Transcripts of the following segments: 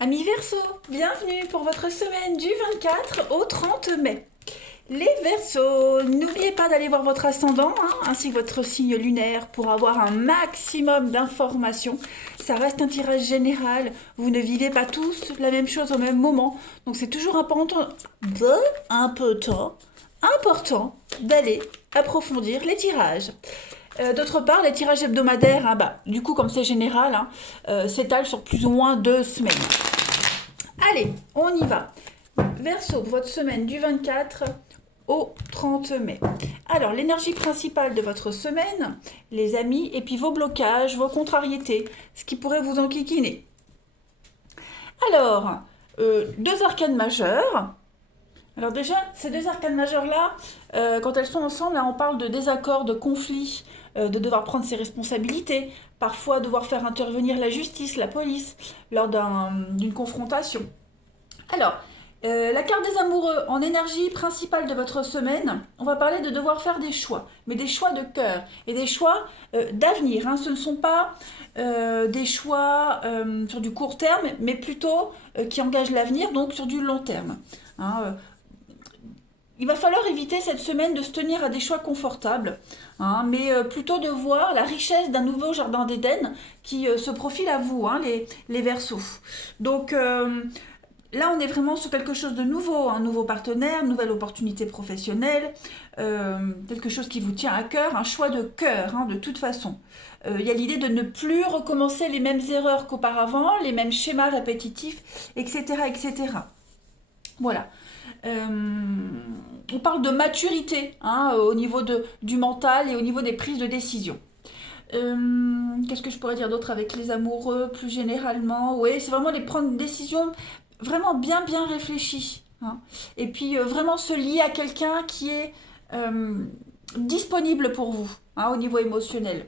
Amis Verseaux, bienvenue pour votre semaine du 24 au 30 mai. Les Verseaux, n'oubliez pas d'aller voir votre ascendant ainsi que votre signe lunaire pour avoir un maximum d'informations. Ça reste un tirage général, vous ne vivez pas tous la même chose au même moment, donc c'est toujours important d'aller approfondir les tirages. D'autre part, les tirages hebdomadaires, du coup, comme c'est général, s'étalent sur plus ou moins 2 semaines. Allez, on y va. Verseau, votre semaine du 24 au 30 mai. Alors, l'énergie principale de votre semaine, les amis, et puis vos blocages, vos contrariétés, ce qui pourrait vous enquiquiner. Alors, 2 arcanes majeurs. Alors déjà, ces 2 arcanes majeures-là, quand elles sont ensemble, là, on parle de désaccords, de conflits, de devoir prendre ses responsabilités, parfois devoir faire intervenir la justice, la police, lors d'une confrontation. Alors, la carte des amoureux en énergie principale de votre semaine, on va parler de devoir faire des choix, mais des choix de cœur et des choix d'avenir. Ce ne sont pas des choix sur du court terme, mais plutôt qui engagent l'avenir, donc sur du long terme. Hein, euh, il va falloir éviter cette semaine de se tenir à des choix confortables, mais plutôt de voir la richesse d'un nouveau jardin d'Éden qui se profile à vous, les Verseaux. Donc là, on est vraiment sur quelque chose de nouveau, un nouveau partenaire, une nouvelle opportunité professionnelle, quelque chose qui vous tient à cœur, un choix de cœur, de toute façon. Il y a l'idée de ne plus recommencer les mêmes erreurs qu'auparavant, les mêmes schémas répétitifs, etc., etc. Voilà. Euh, on parle de maturité au niveau du mental et au niveau des prises de décision. Qu'est-ce que je pourrais dire d'autre avec les amoureux plus généralement? Oui, c'est vraiment les prendre une décision vraiment bien bien réfléchie. Et puis vraiment se lier à quelqu'un qui est disponible pour vous au niveau émotionnel.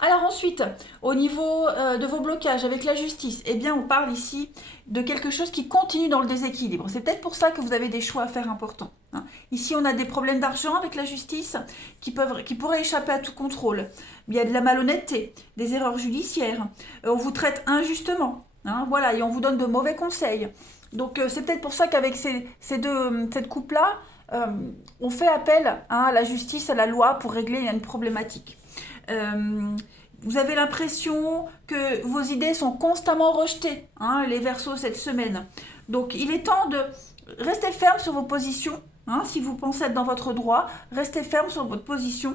Alors ensuite, au niveau de vos blocages avec la justice, eh bien on parle ici de quelque chose qui continue dans le déséquilibre. C'est peut-être pour ça que vous avez des choix à faire importants. Ici, on a des problèmes d'argent avec la justice qui pourraient échapper à tout contrôle. Il y a de la malhonnêteté, des erreurs judiciaires. On vous traite injustement. Voilà, et on vous donne de mauvais conseils. Donc c'est peut-être pour ça qu'avec cette coupe-là, on fait appel à la justice, à la loi pour régler une problématique. Vous avez l'impression que vos idées sont constamment rejetées, les Verseaux, cette semaine. Donc il est temps de rester ferme sur vos positions. Si vous pensez être dans votre droit, restez ferme sur votre position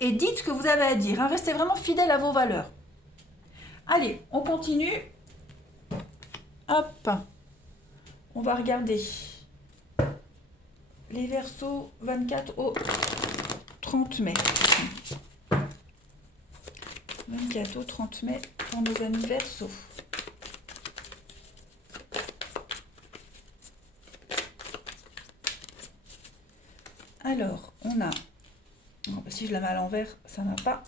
et dites ce que vous avez à dire. Restez vraiment fidèle à vos valeurs. Allez, on continue. Hop, on va regarder les Verseaux 24 au 30 mai. 24 au 30 mai pour nos amis Verseaux. Alors, on a... si je la mets à l'envers, ça ne va pas.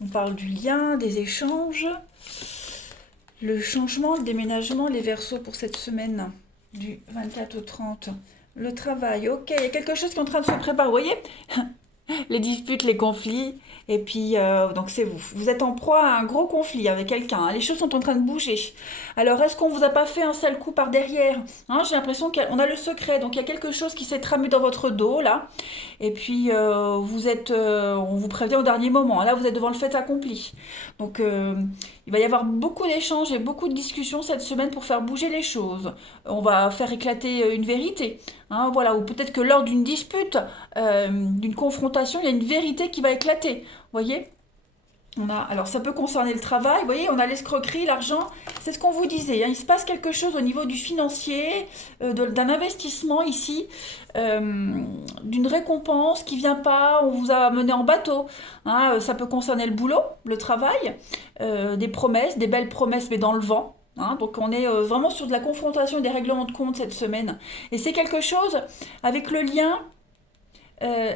On parle du lien, des échanges, le changement, le déménagement, les Verseaux pour cette semaine du 24 au 30. Le travail, ok, il y a quelque chose qui est en train de se préparer, vous voyez les disputes, les conflits, et puis donc c'est vous. Vous êtes en proie à un gros conflit avec quelqu'un. Les choses sont en train de bouger. Alors est-ce qu'on vous a pas fait un sale coup par derrière? J'ai l'impression qu'on a le secret. Donc il y a quelque chose qui s'est tramé dans votre dos là. Et puis on vous prévient au dernier moment. Là vous êtes devant le fait accompli. Donc il va y avoir beaucoup d'échanges et beaucoup de discussions cette semaine pour faire bouger les choses. On va faire éclater une vérité. Voilà, ou peut-être que lors d'une dispute, d'une confrontation, il y a une vérité qui va éclater. Vous voyez? Alors ça peut concerner le travail, vous voyez, on a l'escroquerie, l'argent, c'est ce qu'on vous disait. Il se passe quelque chose au niveau du financier, d'un investissement ici, d'une récompense qui vient pas, on vous a mené en bateau. Ça peut concerner le boulot, le travail, des promesses, des belles promesses mais dans le vent. Donc on est vraiment sur de la confrontation et des règlements de compte cette semaine. Et c'est quelque chose avec le lien, euh,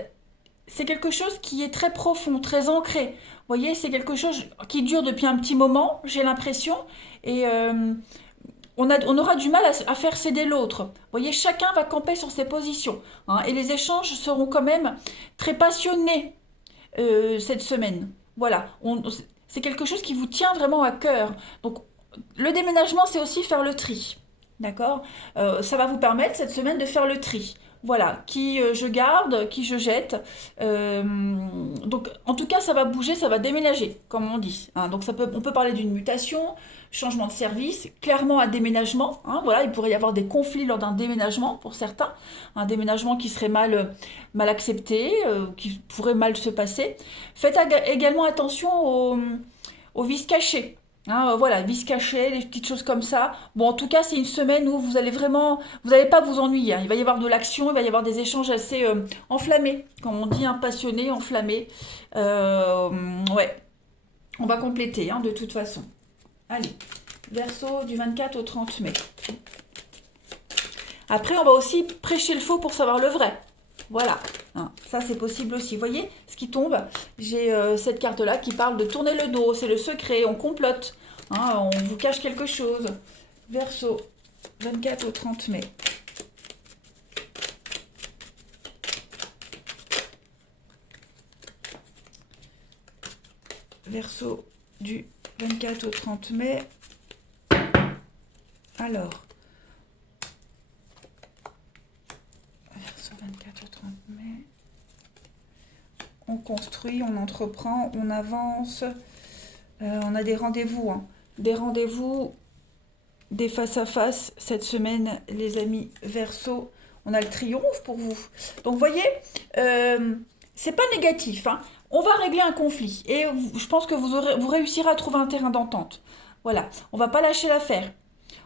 c'est quelque chose qui est très profond, très ancré. Vous voyez, c'est quelque chose qui dure depuis un petit moment, j'ai l'impression, et on aura du mal à faire céder l'autre. Vous voyez, chacun va camper sur ses positions, et les échanges seront quand même très passionnés cette semaine. Voilà, c'est quelque chose qui vous tient vraiment à cœur. Donc Le déménagement, c'est aussi faire le tri. D'accord. Ça va vous permettre cette semaine de faire le tri. Voilà, qui je garde, qui je jette. Euh, donc, en tout cas, ça va bouger, ça va déménager, comme on dit, hein. Donc, on peut parler d'une mutation, changement de service, clairement un déménagement, hein. Voilà, il pourrait y avoir des conflits lors d'un déménagement pour certains, un déménagement qui serait mal accepté, qui pourrait mal se passer. Faites également attention aux vices cachés. Hein, voilà, vices cachés, des petites choses comme ça. Bon, en tout cas, c'est une semaine où vous allez vraiment, vous n'allez pas vous ennuyer, hein. Il va y avoir de l'action, il va y avoir des échanges assez enflammés, comme on dit, hein, passionnés, enflammés. Euh, ouais, on va compléter, hein, de toute façon. Allez, Verseau du 24 au 30 mai. Après, on va aussi prêcher le faux pour savoir le vrai. Voilà, hein, ça c'est possible aussi. Vous voyez ce qui tombe? J'ai cette carte-là qui parle de tourner le dos, c'est le secret, on complote, hein, on vous cache quelque chose. Verseau, 24 au 30 mai. Verseau du 24 au 30 mai. Alors, Verseau 24 au 30 mai. On construit, on entreprend, on avance. On a des rendez-vous, hein. Des rendez-vous, des face-à-face cette semaine, les amis Verseau. On a le triomphe pour vous. Donc, vous voyez, c'est pas négatif, hein. On va régler un conflit et je pense que vous réussirez à trouver un terrain d'entente. Voilà, on va pas lâcher l'affaire.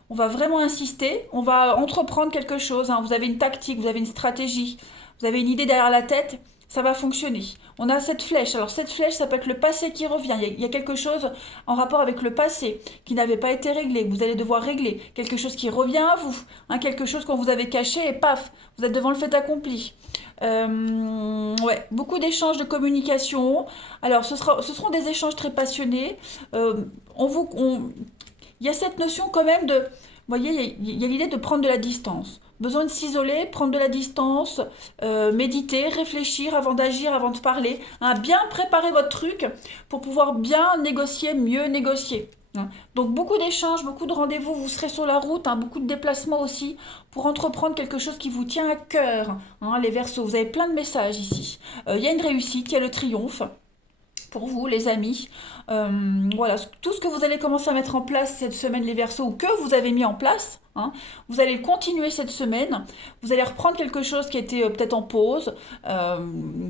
On va vraiment insister, on va entreprendre quelque chose, hein. Vous avez une tactique, vous avez une stratégie, vous avez une idée derrière la tête, ça va fonctionner. On a cette flèche. Alors cette flèche, ça peut être le passé qui revient. Il y a quelque chose en rapport avec le passé qui n'avait pas été réglé, que vous allez devoir régler. Quelque chose qui revient à vous, hein, quelque chose qu'on vous avait caché et paf, vous êtes devant le fait accompli. Ouais, beaucoup d'échanges de communication. Alors ce seront des échanges très passionnés. On vous, on, il y a cette notion quand même de, vous voyez, il y a l'idée de prendre de la distance. Besoin de s'isoler, prendre de la distance, méditer, réfléchir avant d'agir, avant de parler, hein, bien préparer votre truc pour pouvoir bien négocier, mieux négocier, hein. Donc beaucoup d'échanges, beaucoup de rendez-vous, vous serez sur la route, hein, beaucoup de déplacements aussi pour entreprendre quelque chose qui vous tient à cœur, hein, les Verseaux. Vous avez plein de messages ici. Il y a une réussite, il y a le triomphe pour vous, les amis. Voilà, tout ce que vous allez commencer à mettre en place cette semaine, les Verseaux, ou que vous avez mis en place, hein, vous allez le continuer cette semaine. Vous allez reprendre quelque chose qui était peut-être en pause,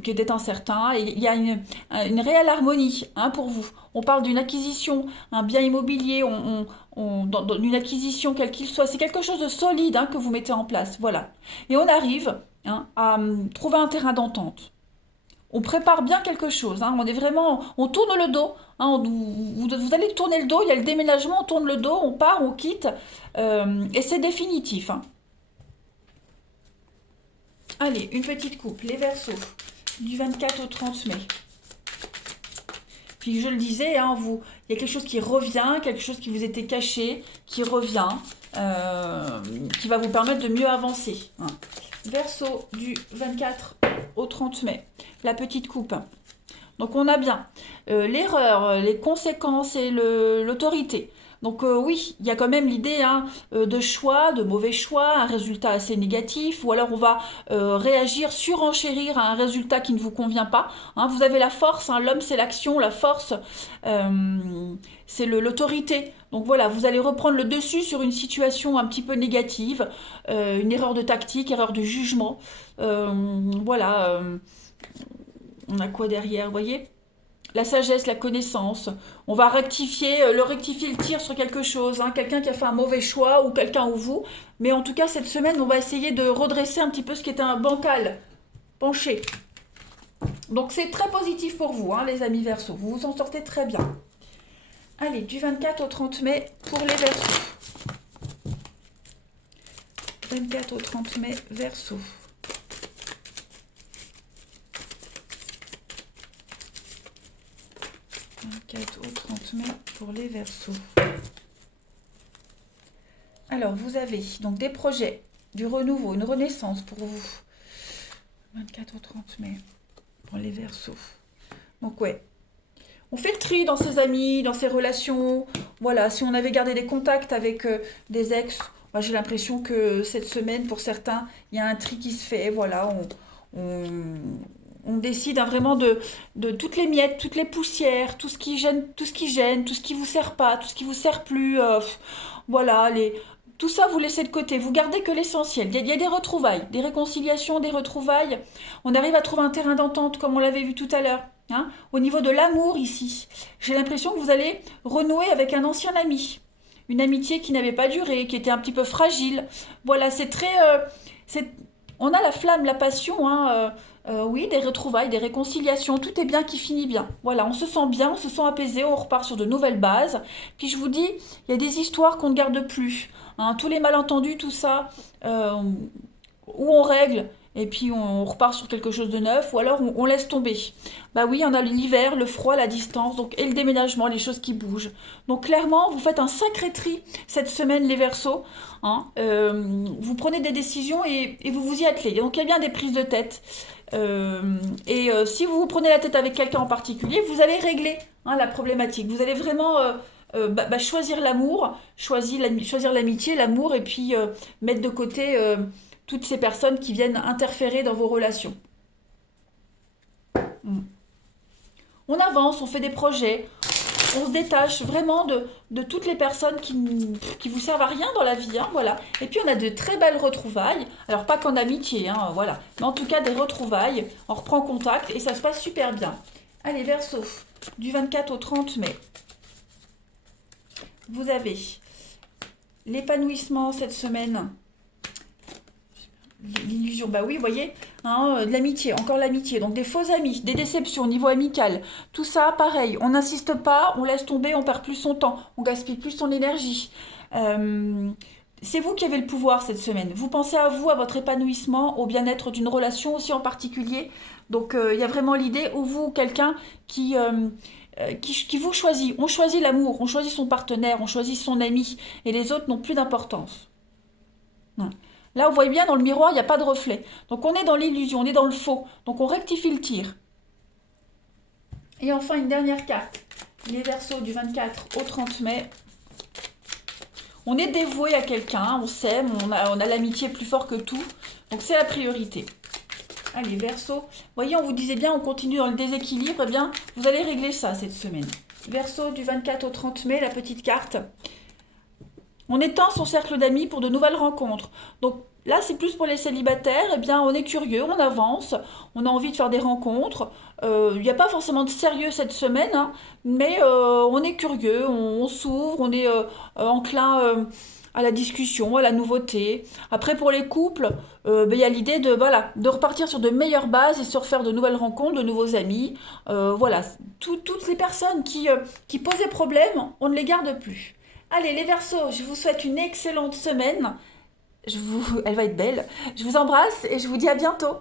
qui était incertain. Et il y a une réelle harmonie, hein, pour vous. On parle d'une acquisition, un bien immobilier, dans une acquisition, quel qu'il soit. C'est quelque chose de solide, hein, que vous mettez en place. Voilà. Et on arrive, hein, à trouver un terrain d'entente. On prépare bien quelque chose, hein. On est vraiment, on tourne le dos, hein. Vous allez tourner le dos. Il y a le déménagement, on tourne le dos, on part, on quitte, et c'est définitif, hein. Allez, une petite coupe, les Verseaux, du 24 au 30 mai. Puis je le disais, hein, il y a quelque chose qui revient, quelque chose qui vous était caché, qui revient, qui va vous permettre de mieux avancer, hein. Verseau du 24 au 30 mai, la petite coupe. Donc on a bien l'erreur, les conséquences et l'autorité. Donc oui, il y a quand même l'idée, hein, de choix, de mauvais choix, un résultat assez négatif, ou alors on va réagir, surenchérir à un résultat qui ne vous convient pas, hein. Vous avez la force, hein, l'homme c'est l'action, la force c'est l'autorité. Donc voilà, vous allez reprendre le dessus sur une situation un petit peu négative, une erreur de tactique, erreur de jugement. Voilà. On a quoi derrière, vous voyez? La sagesse, la connaissance. On va rectifier le tir sur quelque chose, hein, quelqu'un qui a fait un mauvais choix ou quelqu'un ou vous. Mais en tout cas, cette semaine, on va essayer de redresser un petit peu ce qui est un bancal, penché. Donc c'est très positif pour vous, hein, les amis Verseaux. Vous vous en sortez très bien. Allez, du 24 au 30 mai pour les Verseaux. 24 au 30 mai, Verseaux. 24 au 30 mai pour les Verseaux. Alors, vous avez donc des projets, du renouveau, une renaissance pour vous. 24 au 30 mai pour les Verseaux. Donc, ouais, On fait le tri dans ses amis, dans ses relations. Voilà, si on avait gardé des contacts avec des ex, moi, j'ai l'impression que cette semaine, pour certains, il y a un tri qui se fait. Voilà, on, on décide hein, vraiment de toutes les miettes, toutes les poussières, tout ce qui gêne, tout ce qui gêne, tout ce qui vous sert pas, tout ce qui vous sert plus. Voilà, tout ça, vous laissez de côté. Vous gardez que l'essentiel. Il y a des retrouvailles, des réconciliations, des retrouvailles. On arrive à trouver un terrain d'entente, comme on l'avait vu tout à l'heure. Hein. Au niveau de l'amour ici, j'ai l'impression que vous allez renouer avec un ancien ami. Une amitié qui n'avait pas duré, qui était un petit peu fragile. Voilà, c'est très... c'est- on a la flamme, la passion, hein, oui, des retrouvailles, des réconciliations, tout est bien qui finit bien. Voilà, on se sent bien, on se sent apaisé, on repart sur de nouvelles bases. Puis je vous dis, il y a des histoires qu'on ne garde plus. Hein, tous les malentendus, tout ça, où on règle et puis on repart sur quelque chose de neuf, ou alors on laisse tomber. Bah oui, on a l'hiver, le froid, la distance, donc, et le déménagement, les choses qui bougent. Donc clairement, vous faites un sacré tri cette semaine, les Verseaux. Hein. Vous prenez des décisions et vous vous y attelez. Donc il y a bien des prises de tête. Si vous vous prenez la tête avec quelqu'un en particulier, vous allez régler hein, la problématique. Vous allez vraiment choisir l'amour, choisir l'amitié, l'amour, et puis mettre de côté toutes ces personnes qui viennent interférer dans vos relations. Mm. On avance, on fait des projets, on se détache vraiment de toutes les personnes qui vous servent à rien dans la vie. Hein, voilà. Et puis on a de très belles retrouvailles. Alors pas qu'en amitié, hein, voilà. Mais en tout cas des retrouvailles. On reprend contact et ça se passe super bien. Allez, Verseau, du 24 au 30 mai. Vous avez l'épanouissement cette semaine. L'illusion, bah oui, vous voyez, hein, de l'amitié, encore l'amitié. Donc des faux amis, des déceptions au niveau amical. Tout ça, pareil, on n'insiste pas, on laisse tomber, on perd plus son temps, on gaspille plus son énergie. Euh, c'est vous qui avez le pouvoir cette semaine. Vous pensez à vous, à votre épanouissement, au bien-être d'une relation aussi en particulier. Donc il y a vraiment l'idée, ou vous, quelqu'un qui vous choisit. On choisit l'amour, on choisit son partenaire, on choisit son ami, et les autres n'ont plus d'importance. Ouais. Là, vous voyez bien, dans le miroir, il n'y a pas de reflet. Donc on est dans l'illusion, on est dans le faux. Donc on rectifie le tir. Et enfin, une dernière carte. Les Verseaux du 24 au 30 mai. On est dévoué à quelqu'un, on s'aime, on a l'amitié plus fort que tout. Donc c'est la priorité. Allez, Verseau. Vous voyez, on vous disait bien, on continue dans le déséquilibre. Eh bien, vous allez régler ça cette semaine. Verseau du 24 au 30 mai, la petite carte. On étend son cercle d'amis pour de nouvelles rencontres. Donc là, c'est plus pour les célibataires. Eh bien, on est curieux, on avance, on a envie de faire des rencontres. Il n'y a pas forcément de sérieux cette semaine, hein, mais on est curieux, on s'ouvre, on est enclin à la discussion, à la nouveauté. Après, pour les couples, il y a l'idée de, voilà, de repartir sur de meilleures bases et se refaire de nouvelles rencontres, de nouveaux amis. Voilà, toutes les personnes qui posaient problème, on ne les garde plus. Allez, les Verseaux, je vous souhaite une excellente semaine. Elle va être belle. Je vous embrasse et je vous dis à bientôt.